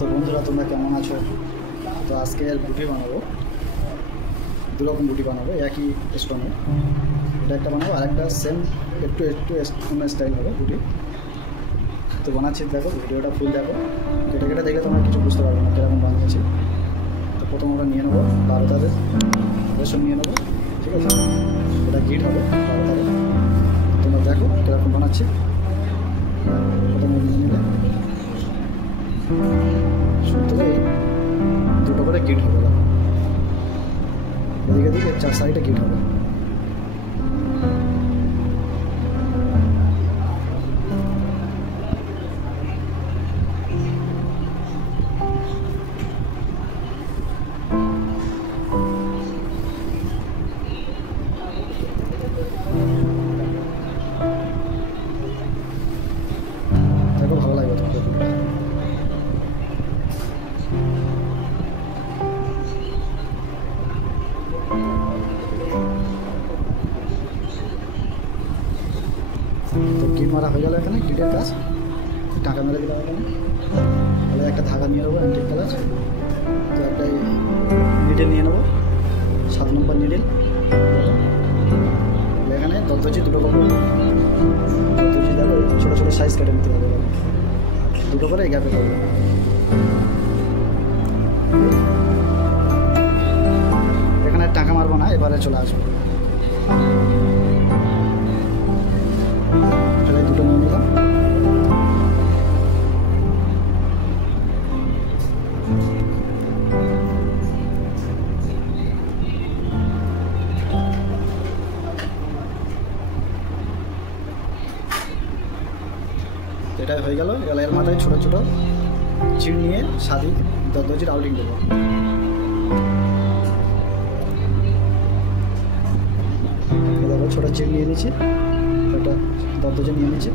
তো বন্ধুরা তোমরা কেমন আছো? তো আজকে বুটি বানাবো, দু রকম বুটি বানাবো একই স্টোনের। এটা একটা বানাবো আর একটা সেম একটু অন্য স্টাইল হবে বুটি। তো বানাচ্ছি, দেখো ভিডিওটা ফুল দেখো, কেটে কেটে দেখে তোমরা কিছু বুঝতে পারবে না কীরকম বানিয়েছি। তো প্রথম আমরা নিয়ে নেবো 12 তারের রেশন নিয়ে নেবো, ঠিক আছে? এটা গিট হবে 12 তারের। তোমরা দেখো কীরকম বানাচ্ছি। প্রথমে নিয়ে নিলে শুরু থেকে দুটো করে গিট হবে, এদিকে দিকে 4 সাইডে গিট হবে। দেখো ভালো লাগবে তোমাদের। তো গিট মারা হয়ে গেল, এখানে গিটের কাজ টাকা মেরে দিলাম। এখানে তাহলে একটা ধাগা নিয়ে নেবো অ্যান্টিক কালার। তো একটা নিডেল নিয়ে নেবো 7 নম্বর নিডেল। এখানে দরদজি দুটো করে দরদজি দেখো ছোটো ছোটো সাইজ কেটে নিতে হবে, দুটো করে এই গ্যাপে করবো। এখানে টাকা মারবো না, এবারে চলে আসবো। দুটো নিয়ে নিলাম। এটাই হয়ে গেল। এর মাথায় ছোটো ছোটো চিড় নিয়ে সাদি দরদজির আউটিং দেবো। দেখো ছোটো চিড় নিয়ে নিচ্ছি, একটা দরদজি নিয়ে নিচ্ছি।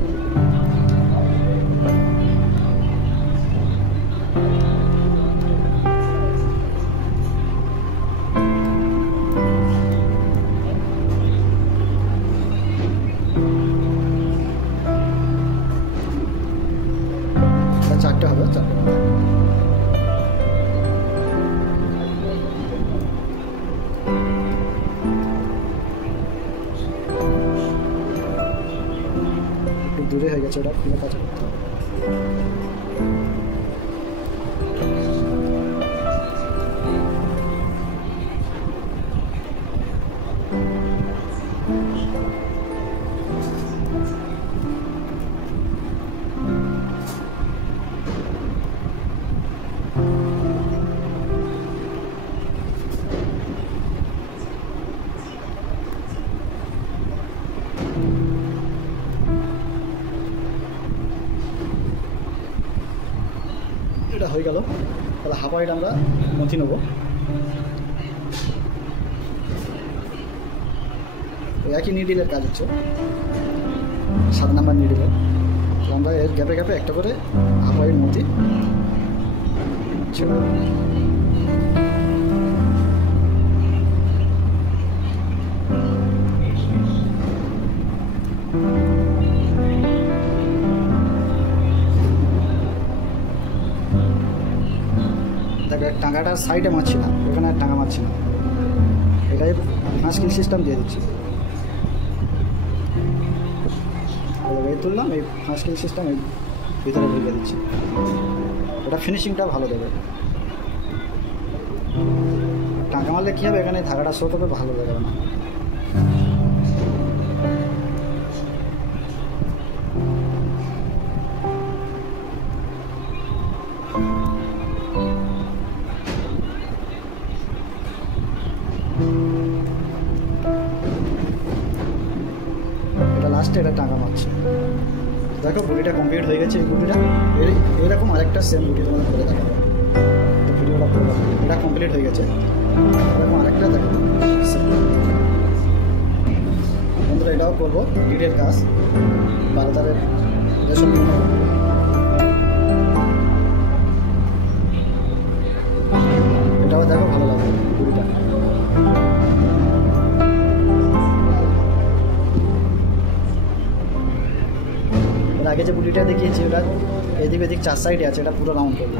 চারটে হবে, চারটে একটু দূরে হয়ে গেছে, ওটা খুলে কাজ করতে হবে। এটা হয়ে গেল। তাহলে হাফ হাইট আমরা মথি নেবো। একই নিডিলের কাজ হচ্ছে, 7 নাম্বার নিডিলের। আমরা এর গ্যাপে গ্যাপে একটা করে হাফ হাইট মথি ছেড়ে দেবো। টাঙ্গাটার সাইডে মারছি না, এখানে আর টাঙ্গা মারছি না, এটাই হাঁসকিল সিস্টেম দিয়ে দিচ্ছি। এই তুললাম, এই হাঁসকিল সিস্টেম এই ভিতরে ঢুকিয়ে দিচ্ছি। ওটা ফিনিশিংটা ভালো দেবে। টাঙ্গা মারলে কী হবে, এখানে ধাগাটা শো করবে, ভালো দেবে না। লাস্টে এটা টাকা মারছে। দেখো বুটিটা কমপ্লিট হয়ে গেছে। এই বুটিটা এরকম আরেকটা সেম বুটি তোমাদের করে দেখাবো। তো ভিডিওটা করে দেখো, এটা কমপ্লিট হয়ে গেছে। এরকম আরেকটা দেখো বন্ধুরা, এটাও করবো গিটের কাজ 12 তারের রেশন। এটাও দেখো ভালো লাগবে বুটিটা। আগে যে বুটিটা দেখিয়েছি ওটা এদিক ওদিক 4 সাইডে আছে, এটা পুরো রাউন্ড করবো।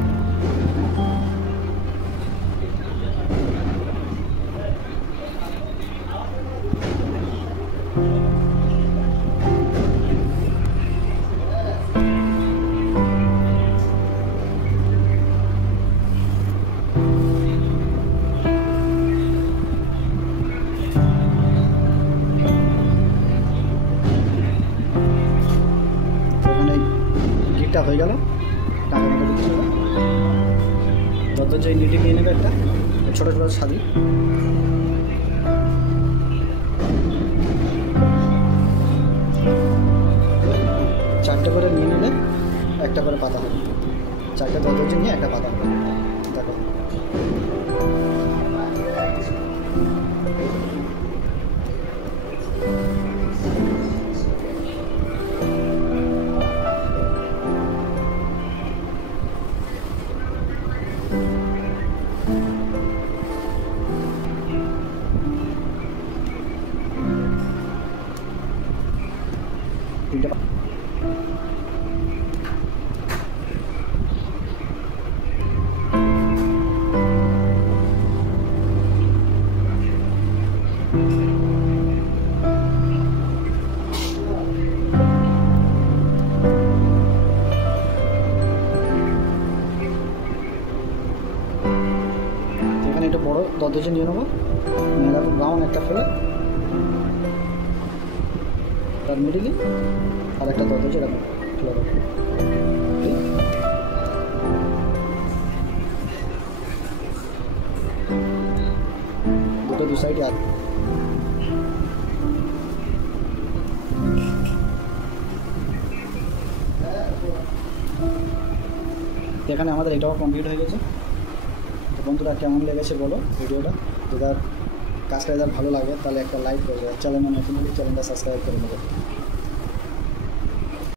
হয়ে গেল টাকা টাকা দিতে হবে। যত যে নিটি নিয়ে নেবে একটা ছোটো ছোটো সাদি, চারটে করে নিয়ে নিলে একটা করে পাতা হবে, চারটে দরজা নিয়ে একটা পাতা হবে। দেখো তিনটে এখানে একটা বড় দরজা নিয়ে নেবো, নিয়ে দেখো ব্রাউন একটা ফেলে তার মিডিলে আর একটা দরজা এরকম ফেলে দেবো। দুটো দু সাইডে আছে। এখানে আমাদের এটাও কমপ্লিট হয়ে গেছে। তো বন্ধুরা কেমন লেগেছে বলো ভিডিওটা, যদি কাজটা ভালো লাগে তাহলে একটা লাইক করবে, চ্যানেলে নতুন হলে চ্যানেলটা সাবস্ক্রাইব করে নেবে।